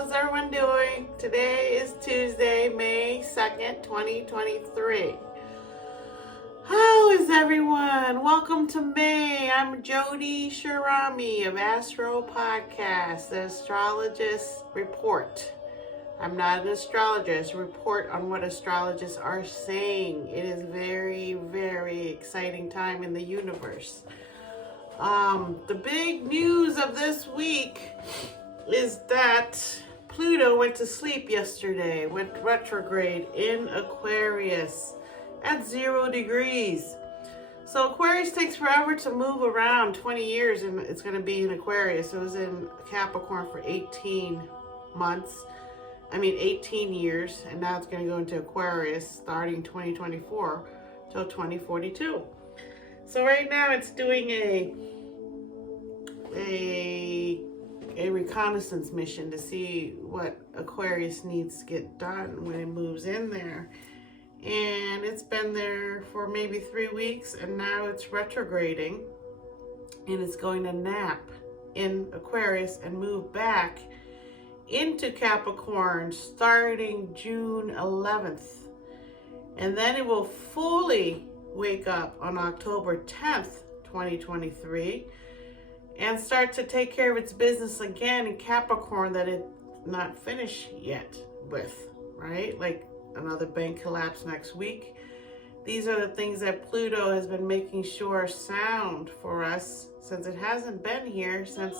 How's everyone doing? Today is Tuesday, May 2nd, 2023. How is everyone? Welcome to May. I'm Jody Shirami of Astro Podcast, the astrologist report. I'm not an astrologist. Report on what astrologists are saying. It is very, very exciting time in the universe. The big news of this week is that Pluto went to sleep yesterday, went retrograde in Aquarius at 0 degrees. So Aquarius takes forever to move around, 20 years, and it's going to be in Aquarius. It was in Capricorn for 18 years, and now it's going to go into Aquarius starting 2024 till 2042. So right now it's doing a reconnaissance mission to see what Aquarius needs to get done when it moves in there. And it's been there for maybe 3 weeks, and now it's retrograding, and it's going to nap in Aquarius and move back into Capricorn starting June 11th. And then it will fully wake up on October 10th, 2023, and start to take care of its business again in Capricorn that it's not finished yet with, right? Like another bank collapse next week. These are the things that Pluto has been making sure sound for us since it hasn't been here since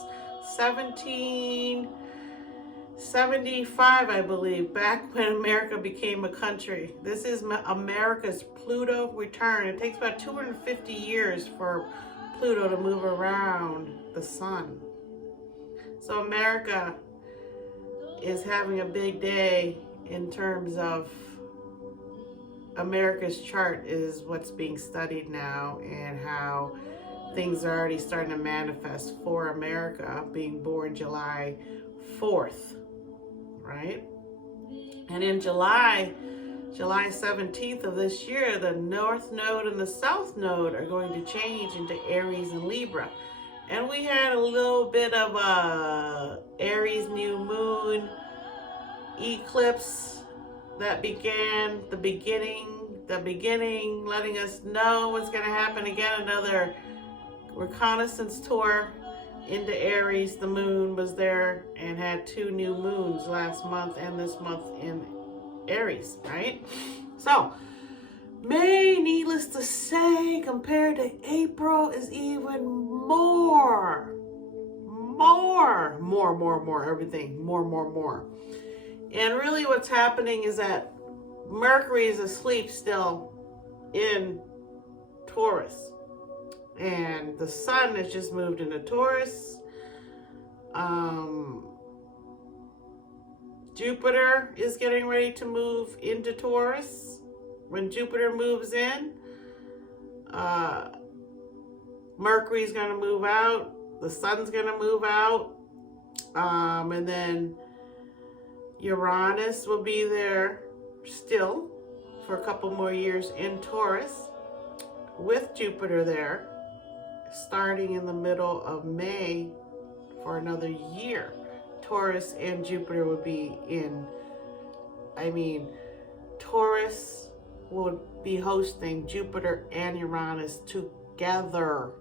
1775, I believe, back when America became a country. This is America's Pluto return. It takes about 250 years for Pluto to move around the sun. So America is having a big day in terms of America's chart is what's being studied now, and how things are already starting to manifest for America being born July 4th, right? And in July 17th of this year, the North Node and the South Node are going to change into Aries and Libra. And we had a little bit of a Aries new moon eclipse that began the beginning, letting us know what's going to happen again. Another reconnaissance tour into Aries. The moon was there and had 2 new moons last month and this month in Aries, right? So May, needless to say, compared to April, is even more, everything, more. And really what's happening is that Mercury is asleep still in Taurus. And the sun has just moved into Taurus. Jupiter is getting ready to move into Taurus. When Jupiter moves in, Mercury's going to move out. The sun's going to move out. And then Uranus will be there still for a couple more years in Taurus with Jupiter there, starting in the middle of May for another year. Taurus and Jupiter would be Taurus would be hosting Jupiter and Uranus together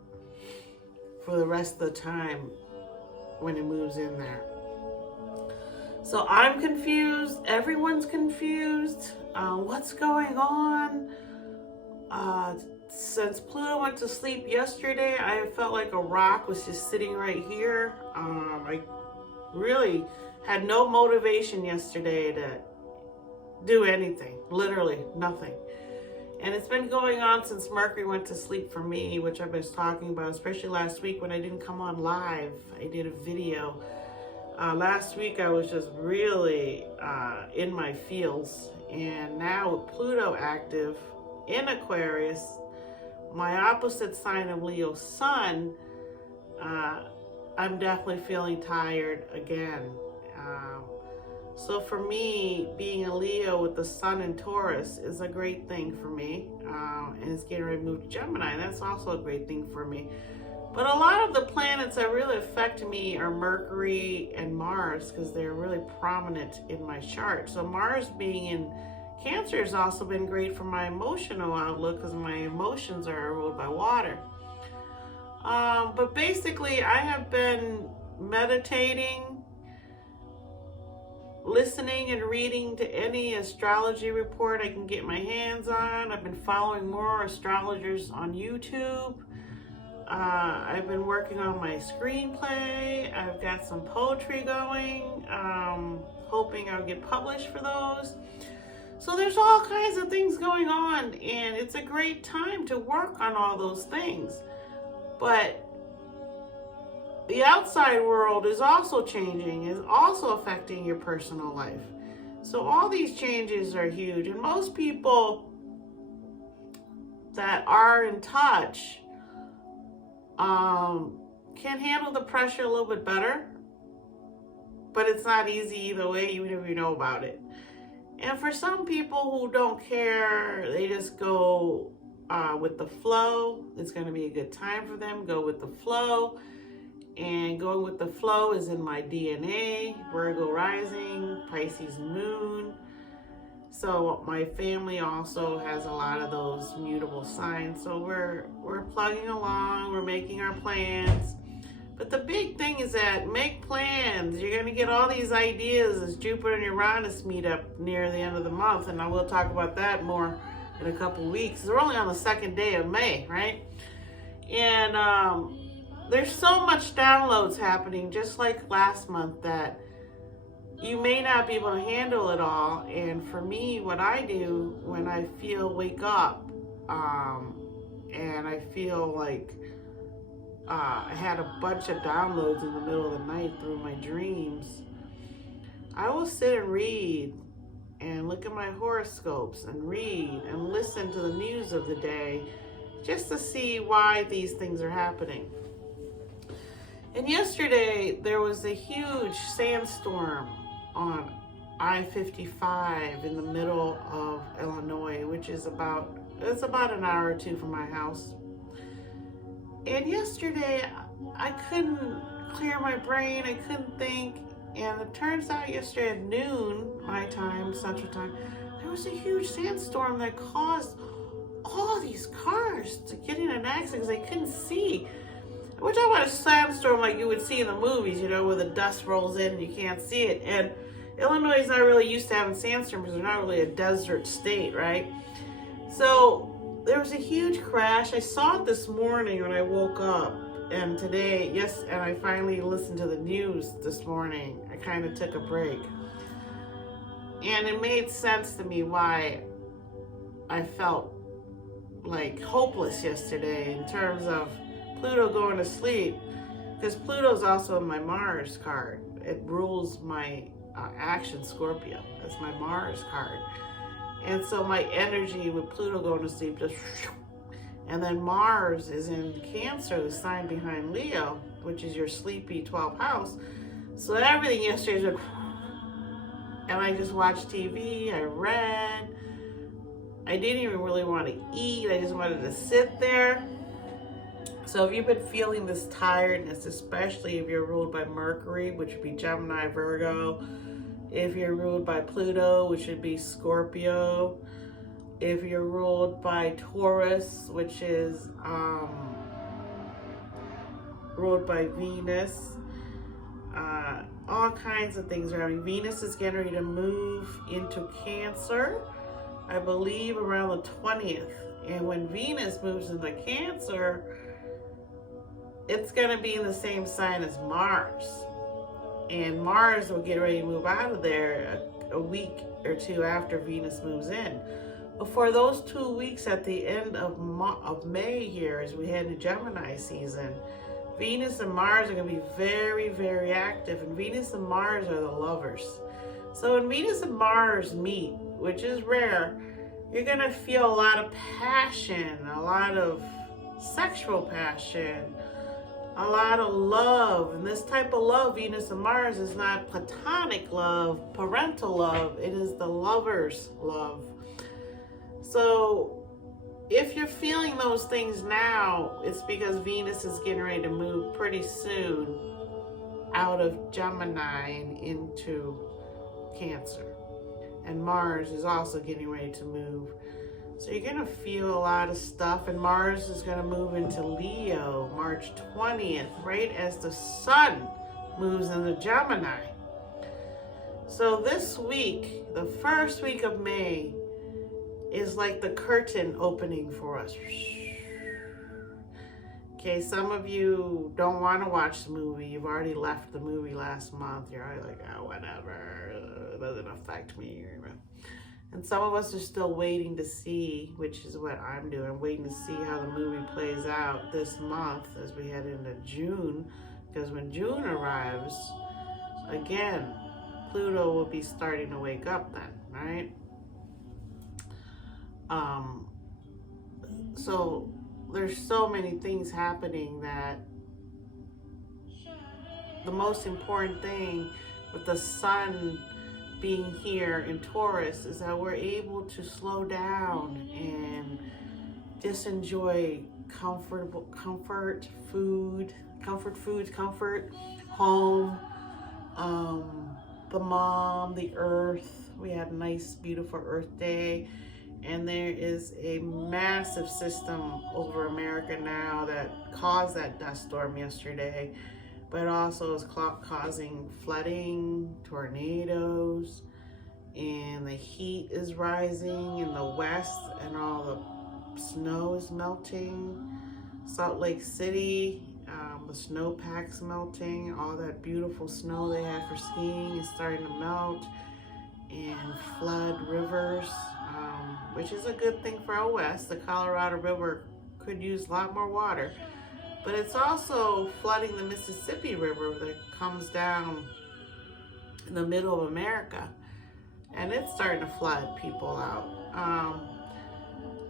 for the rest of the time when it moves in there. So I'm confused. Everyone's confused. What's going on? Since Pluto went to sleep yesterday, I felt like a rock was just sitting right here. I really had no motivation yesterday to do anything, literally nothing. And it's been going on since Mercury went to sleep for me, which I've been talking about, especially last week when I didn't come on live. I did a video. Last week I was just really in my feels. And now with Pluto active in Aquarius, my opposite sign of Leo Sun, I'm definitely feeling tired again. So for me, being a Leo with the Sun in Taurus is a great thing for me. And it's getting ready to move to Gemini. That's also a great thing for me. But a lot of the planets that really affect me are Mercury and Mars, because they're really prominent in my chart. So Mars being in Cancer has also been great for my emotional outlook, because my emotions are ruled by water. But basically, I have been meditating, listening and reading to any astrology report I can get my hands on. I've been following more astrologers on YouTube. I've been working on my screenplay. I've got some poetry going, hoping I'll get published for those. So there's all kinds of things going on, and it's a great time to work on all those things. But the outside world is also changing, is also affecting your personal life. So all these changes are huge, and most people that are in touch can handle the pressure a little bit better, but it's not easy either way, even if you know about it. And for some people who don't care, they just go with the flow. It's going to be a good time for them. Go with the flow. And going with the flow is in my DNA. Virgo rising, Pisces moon. So my family also has a lot of those mutable signs. So we're plugging along. We're making our plans. But the big thing is that make plans. You're going to get all these ideas as Jupiter and Uranus meet up near the end of the month. And I will talk about that more in a couple weeks. We're only on the second day of May, right? And there's so much downloads happening, just like last month, that you may not be able to handle it all. And for me, what I do when I wake up and I feel like I had a bunch of downloads in the middle of the night through my dreams, I will sit and read and look at my horoscopes and read and listen to the news of the day just to see why these things are happening. And yesterday there was a huge sandstorm on I-55 in the middle of Illinois, which is about an hour or two from my house. And yesterday, I couldn't clear my brain. I couldn't think. And it turns out yesterday at noon, my time, Central Time, there was a huge sandstorm that caused all these cars to get in an accident because they couldn't see. We're talking about a sandstorm like you would see in the movies, where the dust rolls in and you can't see it. And Illinois is not really used to having sandstorms because they're not really a desert state, right? So there was a huge crash. I saw it this morning when I woke up, and today, and I finally listened to the news this morning. I kind of took a break. And it made sense to me why I felt like hopeless yesterday in terms of Pluto going to sleep, because Pluto's also in my Mars card. It rules my action, Scorpio. That's my Mars card. And so my energy with Pluto going to sleep just, and then Mars is in Cancer, the sign behind Leo, which is your sleepy 12th house. So everything yesterday was, and I just watched TV, I read, I didn't even really want to eat, I just wanted to sit there. So if you've been feeling this tiredness, especially if you're ruled by Mercury, which would be Gemini, Virgo, if you're ruled by Pluto, which would be Scorpio, if you're ruled by Taurus, which is ruled by Venus, all kinds of things are happening. Venus is getting ready to move into Cancer, I believe around the 20th. And when Venus moves into Cancer, it's going to be in the same sign as Mars. And Mars will get ready to move out of there a week or two after Venus moves in. But for those 2 weeks at the end of May here, as we head into Gemini season, Venus and Mars are going to be very, very active. And Venus and Mars are the lovers. So when Venus and Mars meet, which is rare, you're going to feel a lot of passion, a lot of sexual passion, a lot of love. And this type of love, Venus and Mars, is not platonic love, parental love. It is the lover's love. So if you're feeling those things now, it's because Venus is getting ready to move pretty soon out of Gemini and into Cancer. And Mars is also getting ready to move. So you're going to feel a lot of stuff. And Mars is going to move into Leo March 20th, right as the Sun moves into Gemini. So this week, the first week of May, is like the curtain opening for us. Okay, some of you don't want to watch the movie. You've already left the movie last month. You're already like, oh, whatever. It doesn't affect me. And some of us are still waiting to see, which is what I'm doing, waiting to see how the movie plays out this month as we head into June. Because when June arrives, again, Pluto will be starting to wake up then, right? So there's so many things happening that the most important thing with the Sun being here in Taurus is that we're able to slow down and just enjoy comfort foods, home, the mom, the earth. We had a nice, beautiful Earth Day. And there is a massive system over America now that caused that dust storm yesterday, but also is causing flooding, tornadoes, and the heat is rising in the west, and all the snow is melting. Salt Lake City, the snowpack's melting. All that beautiful snow they had for skiing is starting to melt and flood rivers, which is a good thing for out west. The Colorado River could use a lot more water, but it's also flooding the Mississippi River that comes down in the middle of America, and it's starting to flood people out.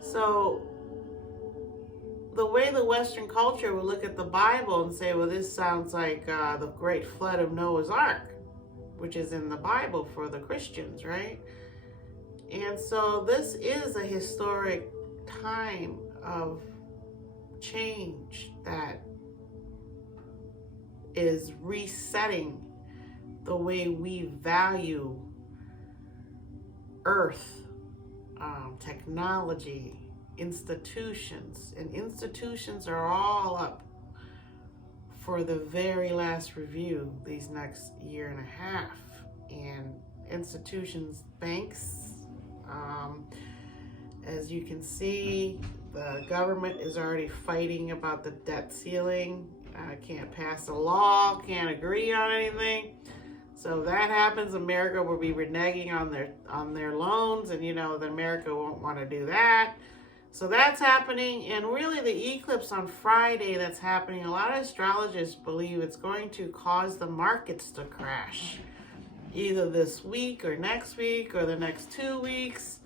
So the way the Western culture would look at the Bible and say, well, this sounds like the great flood of Noah's Ark, which is in the Bible for the Christians, right? And so this is a historic time of change that is resetting the way we value Earth, technology, institutions. And institutions are all up for the very last review these next year and a half. And institutions, banks, as you can see, the government is already fighting about the debt ceiling. Can't pass a law, can't agree on anything. So if that happens, America will be reneging on their loans, and then America won't want to do that. So that's happening, and really the eclipse on Friday that's happening, a lot of astrologists believe it's going to cause the markets to crash, either this week or next week or the next 2 weeks.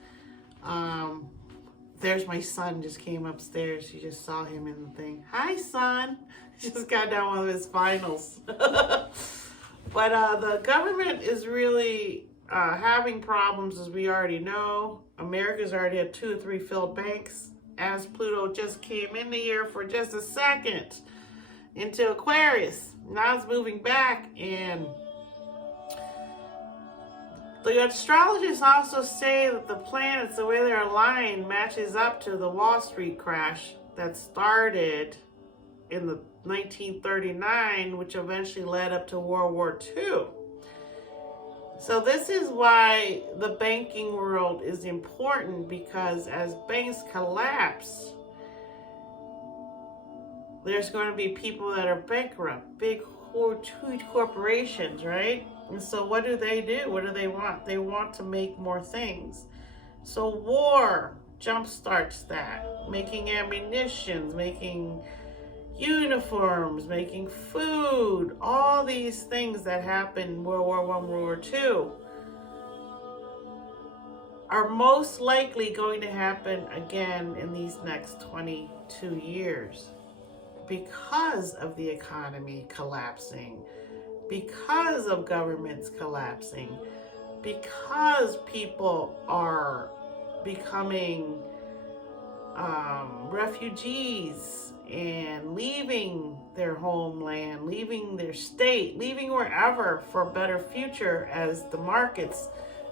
There's my son, just came upstairs. You just saw him in the thing. Hi, son. Just got done with his finals. But the government is really having problems, as we already know. America's already had 2 or 3 failed banks, as Pluto just came in the year for just a second into Aquarius. Now it's moving back, and the astrologists also say that the planets, the way they're aligned, matches up to the Wall Street crash that started in the 1939, which eventually led up to World War II. So this is why the banking world is important, because as banks collapse, there's going to be people that are bankrupt, big, huge corporations, right? And so what do? What do they want? They want to make more things. So war jumpstarts that, making ammunition, making uniforms, making food, all these things that happened in World War I, World War II are most likely going to happen again in these next 22 years because of the economy collapsing, because of governments collapsing, because people are becoming refugees and leaving their homeland, leaving their state, leaving wherever for a better future as the markets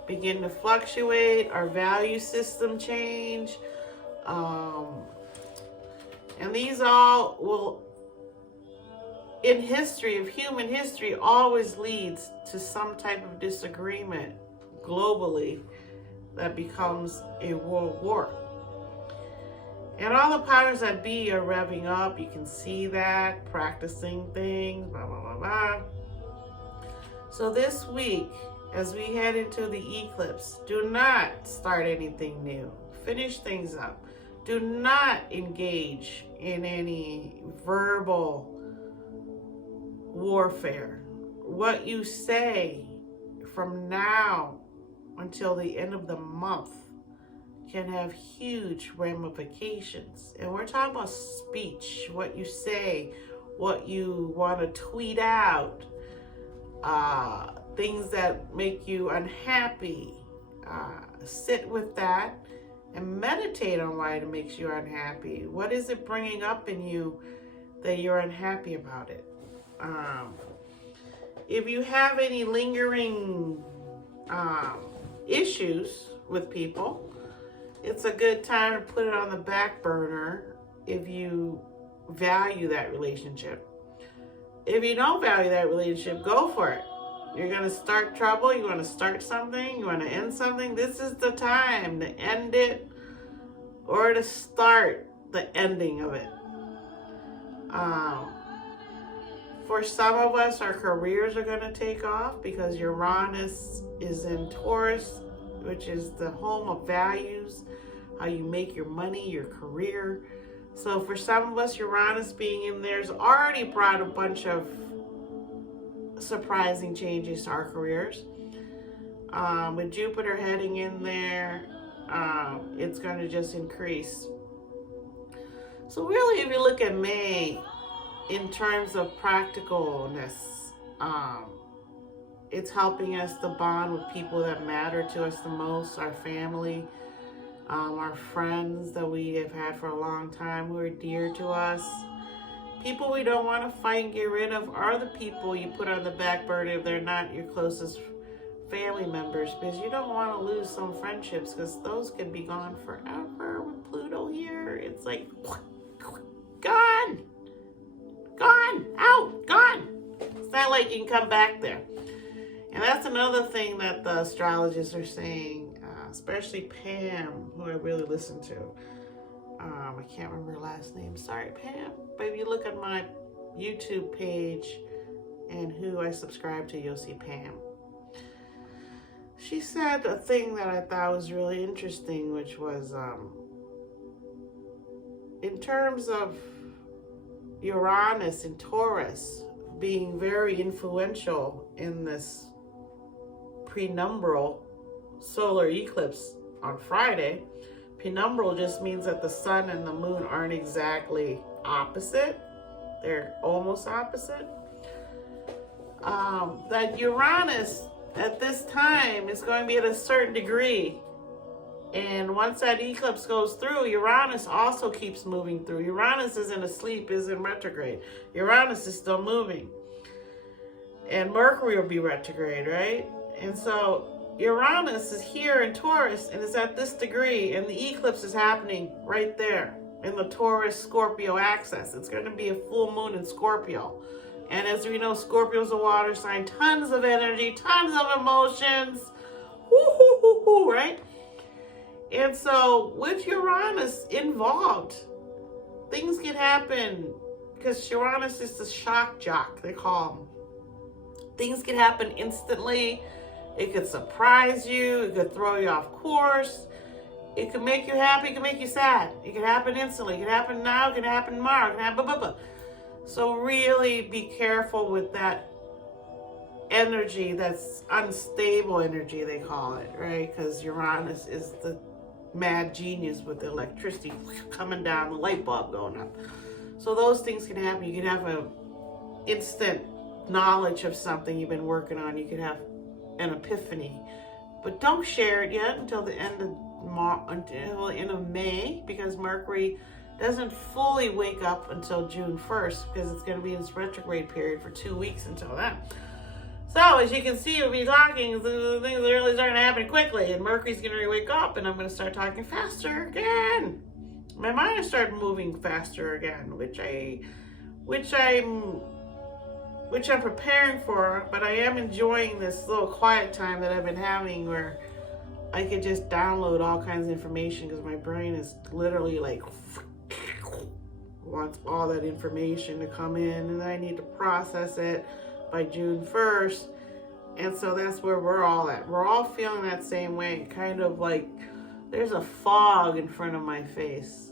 begin to fluctuate, our value system change. And these all will, in history, of human history, always leads to some type of disagreement globally that becomes a world war. And all the powers that be are revving up. You can see that, practicing things, blah, blah, blah, blah. So this week, as we head into the eclipse, do not start anything new. Finish things up. Do not engage in any verbal warfare. What you say from now until the end of the month can have huge ramifications. And we're talking about speech, what you say, what you want to tweet out, things that make you unhappy. Sit with that and meditate on why it makes you unhappy. What is it bringing up in you that you're unhappy about it? If you have any lingering issues with people, it's a good time to put it on the back burner if you value that relationship. If you don't value that relationship, go for it. You're going to start trouble, you want to start something, you want to end something, this is the time to end it or to start the ending of it. For some of us, our careers are going to take off because Uranus is in Taurus, which is the home of values, how you make your money, your career. So for some of us, Uranus being in there has already brought a bunch of surprising changes to our careers. With Jupiter heading in there, it's going to just increase. So really, if you look at May in terms of practicalness, it's helping us to bond with people that matter to us the most, our family, our friends that we have had for a long time who are dear to us. People we don't want to fight and get rid of are the people you put on the back burner if they're not your closest family members, because you don't want to lose some friendships, because those can be gone forever. With Pluto here, it's like gone, out, gone. It's not like you can come back there. And that's another thing that the astrologists are saying, especially Pam, who I really listen to. I can't remember her last name. Sorry, Pam. But if you look at my YouTube page and who I subscribe to, you'll see Pam. She said a thing that I thought was really interesting, which was in terms of Uranus and Taurus being very influential in this penumbral solar eclipse on Friday. Penumbral just means that the sun and the moon aren't exactly opposite. They're almost opposite. That Uranus at this time is going to be at a certain degree. And once that eclipse goes through, Uranus also keeps moving through. Uranus isn't asleep, isn't retrograde. Uranus is still moving. And Mercury will be retrograde, right? And so Uranus is here in Taurus and is at this degree, and the eclipse is happening right there in the Taurus-Scorpio axis. It's going to be a full moon in Scorpio. And as we know, Scorpio is a water sign, tons of energy, tons of emotions, woo-hoo-hoo-hoo, right? And so with Uranus involved, things can happen because Uranus is the shock jock, they call him. Things can happen instantly. It could surprise you. It could throw you off course. It could make you happy. It could make you sad. It could happen instantly. It could happen now. It could happen tomorrow. It could happen blah, blah, blah. So really be careful with that energy, that's unstable energy, they call it, right? Because Uranus is the mad genius with the electricity coming down, the light bulb going up. So those things can happen. You can have an instant knowledge of something you've been working on. You could have an epiphany, but don't share it yet until the end of until the end of May, because Mercury doesn't fully wake up until June 1st, because it's going to be in its retrograde period for 2 weeks until then. So as you can see, we'll be talking, things are really starting to happen quickly, and Mercury's going to wake up, and I'm going to start talking faster again. My mind has started moving faster again, which I'm preparing for, but I am enjoying this little quiet time that I've been having where I could just download all kinds of information, because my brain is literally like wants all that information to come in, and then I need to process it by June 1st. And so that's where we're all at. We're all feeling that same way, kind of like there's a fog in front of my face,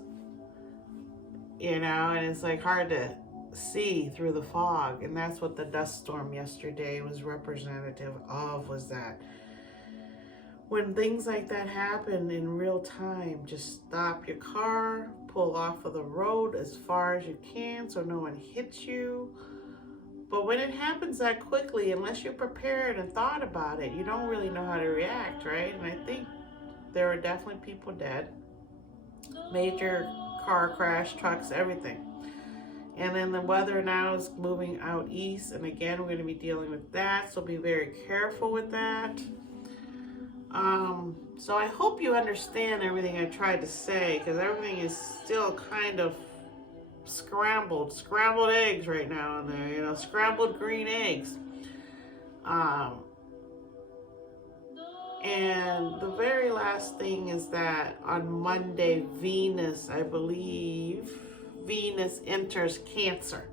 you know, and it's like hard to see through the fog. And that's what the dust storm yesterday was representative of, was that when things like that happen in real time, just stop your car, pull off of the road as far as you can so no one hits you. But when it happens that quickly, unless you're prepared and thought about it, you don't really know how to react, right? And I think there are definitely people dead. Major car crash, trucks, everything. And then the weather now is moving out east, and again, we're going to be dealing with that, so be very careful with that. So I hope you understand everything I tried to say, because everything is still kind of scrambled eggs right now in there, you know, scrambled green eggs. And the very last thing is that on Monday, Venus, I believe, Venus enters Cancer.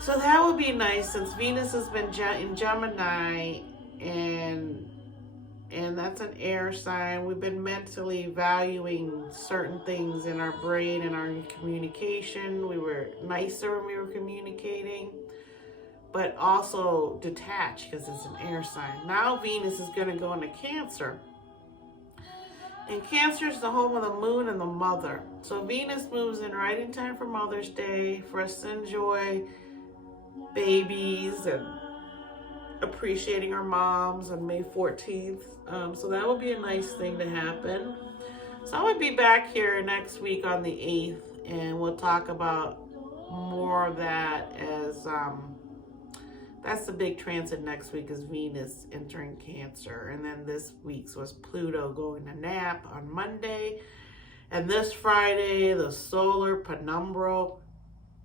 So that would be nice, since Venus has been in Gemini, and that's an air sign. We've been mentally valuing certain things in our brain and our communication. We were nicer when we were communicating, but also detached, because it's an air sign. Now Venus is going to go into Cancer. And Cancer is the home of the moon and the mother. So Venus moves in right in time for Mother's Day, for us to enjoy babies and appreciating our moms on May 14th. So that would be a nice thing to happen. So I would be back here next week on the 8th, and we'll talk about more of that, as that's the big transit next week, is Venus entering Cancer. And then this week's was Pluto going to nap on Monday. And this Friday, the solar penumbral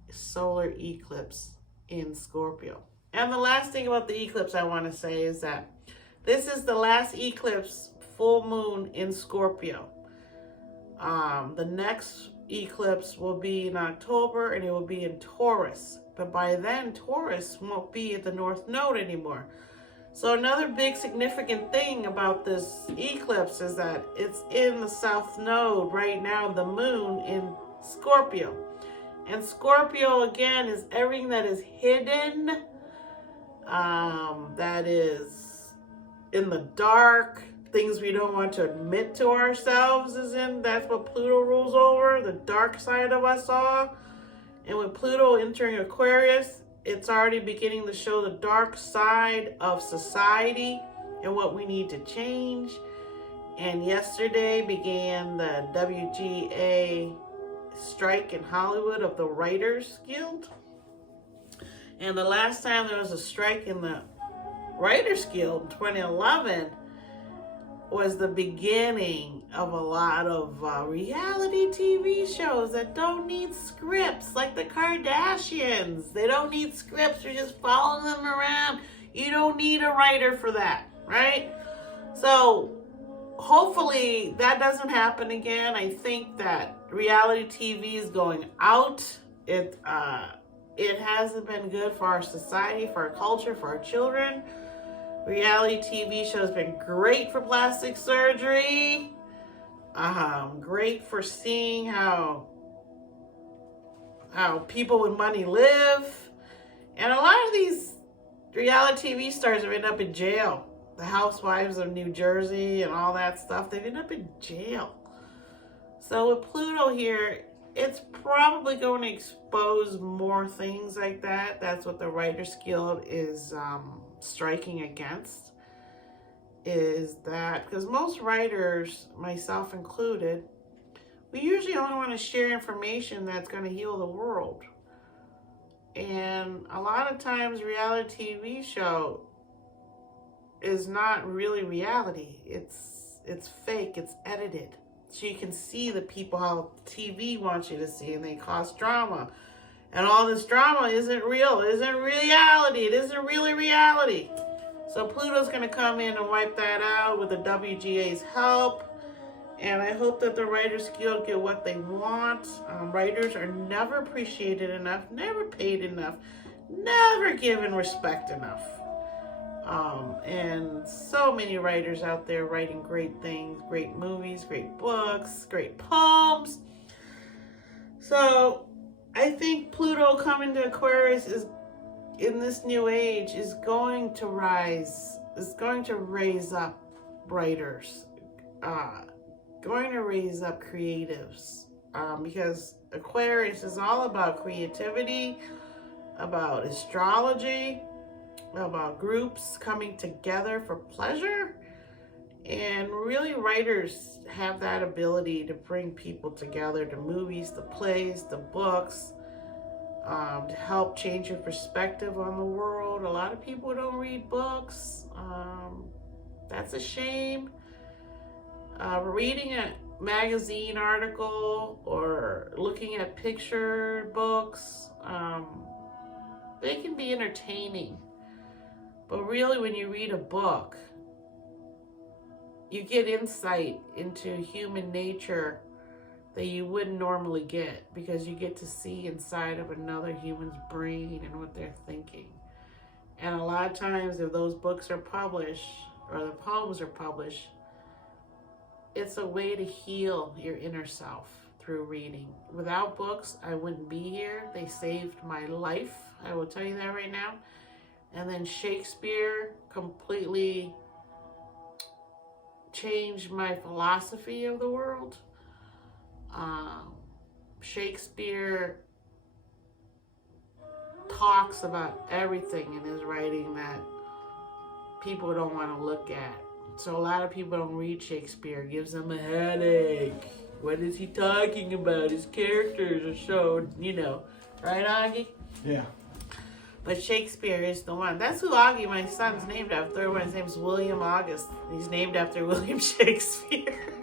solar eclipse in Scorpio. And the last thing about the eclipse I want to say is that this is the last eclipse full moon in Scorpio. The next eclipse will be in October, and it will be in Taurus. But by then, Taurus won't be at the North Node anymore. So another big significant thing about this eclipse is that it's in the South Node right now, the moon in Scorpio. And Scorpio, again, is everything that is hidden, that is in the dark, things we don't want to admit to ourselves that's what Pluto rules over, the dark side of us all. And with Pluto entering Aquarius, it's already beginning to show the dark side of society and what we need to change. And yesterday began the WGA strike in Hollywood of the Writers Guild. And the last time there was a strike in the Writers Guild, 2011, was the beginning of a lot of reality TV shows that don't need scripts, like the Kardashians. They don't need scripts. You're just following them around. You don't need a writer for that, right? So hopefully that doesn't happen again. I think that reality TV is going out. It hasn't been good for our society, for our culture, for our children. Reality TV show has been great for plastic surgery. Great for seeing how people with money live. And a lot of these reality TV stars have ended up in jail. The Housewives of New Jersey and all that stuff, they've ended up in jail. So with Pluto here, it's probably going to expose more things like that. That's what the Writers Guild is striking against. is that, because most writers, myself included, we usually only want to share information that's going to heal the world. And a lot of times reality TV show is not really reality. It's fake, it's edited. So you can see the people how TV wants you to see, and they cause drama. And all this drama isn't real, it isn't reality, it isn't really reality. So Pluto's going to come in and wipe that out with the WGA's help. And I hope that the Writers Guild get what they want. Writers are never appreciated enough, never paid enough, never given respect enough. And so many writers out there writing great things, great movies, great books, great poems. So I think Pluto coming to Aquarius is, in this new age, is going to rise, is going to raise up writers, going to raise up creatives, because Aquarius is all about creativity, about astrology, about groups coming together for pleasure. And really, writers have that ability to bring people together, the movies, the plays, the books, to help change your perspective on the world. A lot of people don't read books. That's a shame. Reading a magazine article or looking at picture books, they can be entertaining. But really, when you read a book, you get insight into human nature that you wouldn't normally get, because you get to see inside of another human's brain and what they're thinking. And a lot of times, if those books are published or the poems are published, it's a way to heal your inner self through reading. Without books, I wouldn't be here. They saved my life. I will tell you that right now. And then Shakespeare completely changed my philosophy of the world. Shakespeare talks about everything in his writing that people don't want to look at. So a lot of people don't read Shakespeare. It gives them a headache. What is he talking about? His characters are so, right, Augie? Yeah. But Shakespeare is the one. That's who Augie, my son's, named after. His name's William August. He's named after William Shakespeare.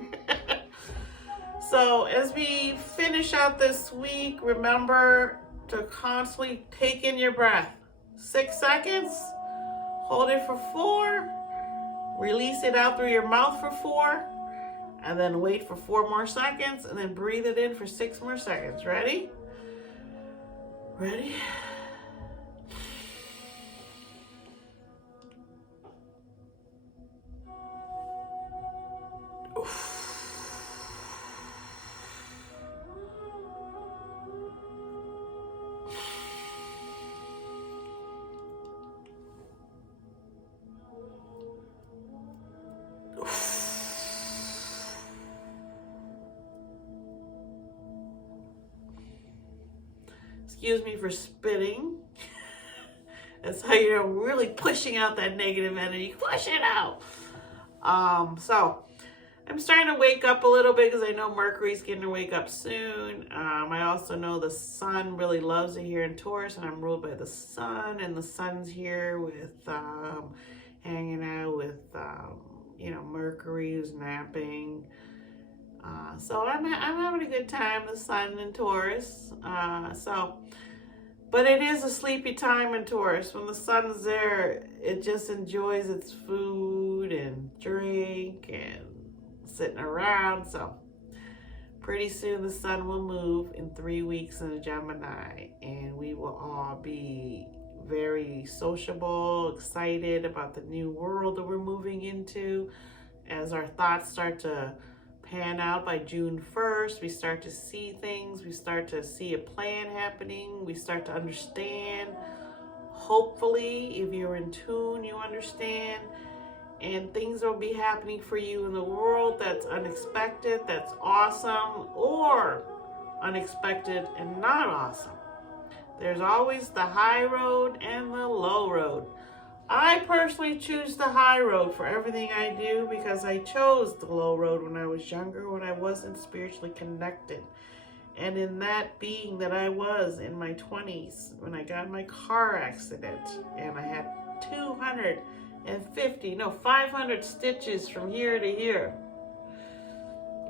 So as we finish out this week, remember to constantly take in your breath. 6 seconds. Hold it for 4. Release it out through your mouth for 4. And then wait for 4 more seconds. And then breathe it in for 6 more seconds. Ready? Ready? Excuse me for spitting. That's how you're really pushing out that negative energy. Push it out. So I'm starting to wake up a little bit, because I know Mercury's getting to wake up soon. I also know the sun really loves it here in Taurus, and I'm ruled by the sun, and the sun's here with hanging out with Mercury, who's napping. So I'm having a good time, the sun in Taurus. But it is a sleepy time in Taurus. When the sun's there, it just enjoys its food and drink and sitting around. So pretty soon the sun will move in 3 weeks in a Gemini, and we will all be very sociable, excited about the new world that we're moving into. As our thoughts start to pan out by June 1st, we start to see things, we start to see a plan happening, we start to understand. Hopefully, if you're in tune, you understand, and things will be happening for you in the world that's unexpected, that's awesome, or unexpected and not awesome. There's always the high road and the low road. I personally choose the high road for everything I do because I chose the low road when I was younger, when I wasn't spiritually connected. And in that being that I was in my 20s, when I got in my car accident and I had 500 stitches from here to here,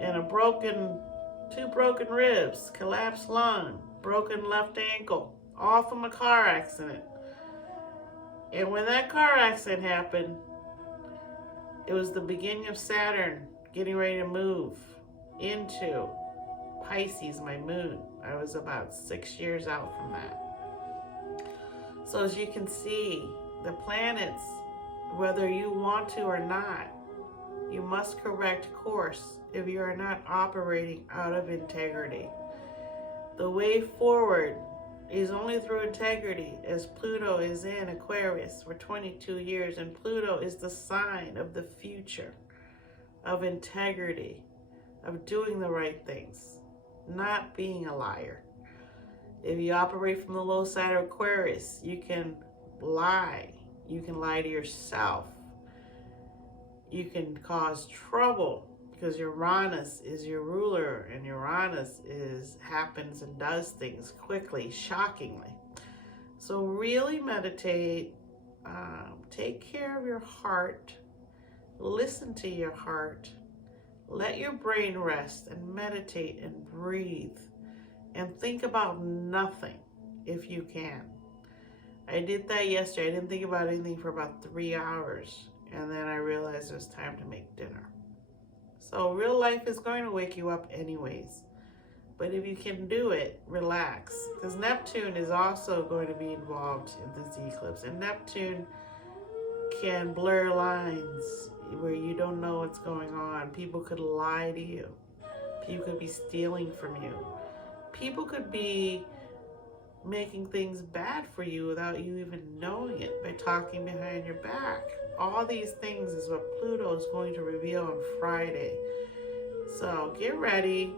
and two broken ribs, collapsed lung, broken left ankle, all from a car accident. And when that car accident happened, it was the beginning of Saturn getting ready to move into Pisces, my moon. I was about 6 years out from that. So as you can see, the planets, whether you want to or not, you must correct course if you are not operating out of integrity. The way forward is only through integrity, as Pluto is in Aquarius for 22 years, and Pluto is the sign of the future, of integrity, of doing the right things, not being a liar. If you operate from the low side of Aquarius, you can lie. You can lie to yourself. You can cause trouble because Uranus is your ruler, and Uranus happens and does things quickly, shockingly. So really meditate, take care of your heart, listen to your heart, let your brain rest and meditate and breathe and think about nothing if you can. I did that yesterday. I didn't think about anything for about 3 hours, and then I realized it was time to make dinner. So real life is going to wake you up anyways. But if you can do it, relax. Because Neptune is also going to be involved in this eclipse. And Neptune can blur lines where you don't know what's going on. People could lie to you. People could be stealing from you. People could be making things bad for you without you even knowing it by talking behind your back. All these things is what Pluto is going to reveal on Friday. So get ready.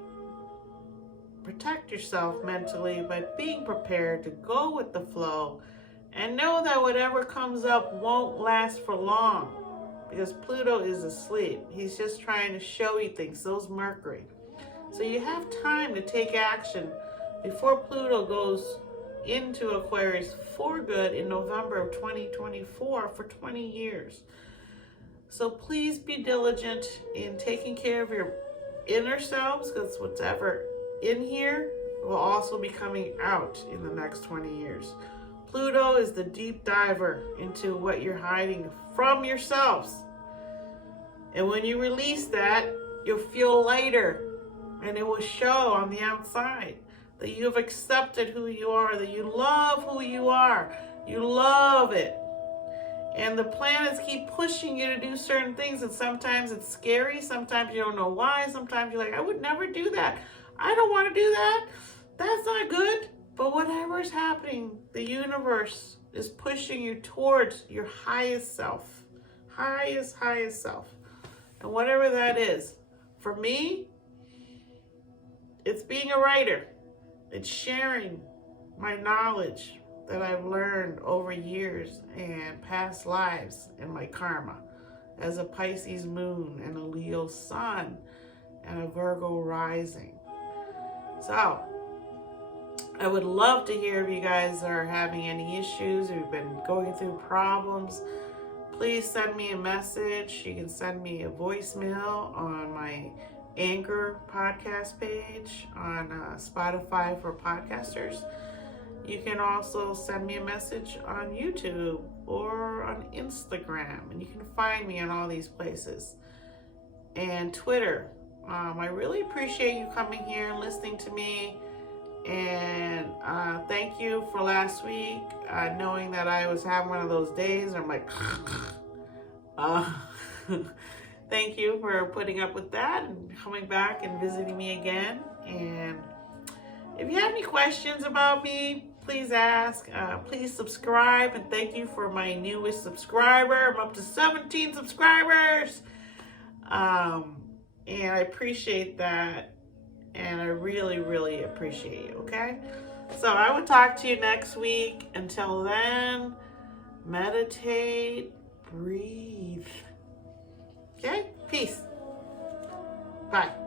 Protect yourself mentally by being prepared to go with the flow, and know that whatever comes up won't last for long, because Pluto is asleep. He's just trying to show you things. So's Mercury. So you have time to take action before Pluto goes into Aquarius for good in November of 2024 for 20 years. So please be diligent in taking care of your inner selves, because whatever in here will also be coming out in the next 20 years. Pluto is the deep diver into what you're hiding from yourselves. And when you release that, you'll feel lighter, and it will show on the outside that you have accepted who you are, that you love who you are. You love it. And the planets keep pushing you to do certain things, and sometimes it's scary. Sometimes you don't know why. Sometimes you're like, I would never do that. I don't want to do that. That's not good. But whatever is happening, the universe is pushing you towards your highest self. Highest self. And whatever that is. For me, it's being a writer. It's sharing my knowledge that I've learned over years and past lives and my karma as a Pisces moon and a Leo sun and a Virgo rising. So I would love to hear if you guys are having any issues, if you've been going through problems. Please send me a message. You can send me a voicemail on my Anchor podcast page on Spotify for podcasters. You can also send me a message on YouTube or on Instagram, and you can find me on all these places. And Twitter. I really appreciate you coming here and listening to me. And thank you for last week, knowing that I was having one of those days where I'm like, thank you for putting up with that and coming back and visiting me again. And if you have any questions about me, please ask. Please subscribe, and thank you for my newest subscriber. I'm up to 17 subscribers. And I appreciate that. And I really appreciate you, okay? So I will talk to you next week. Until then, meditate, breathe. Okay? Peace. Bye.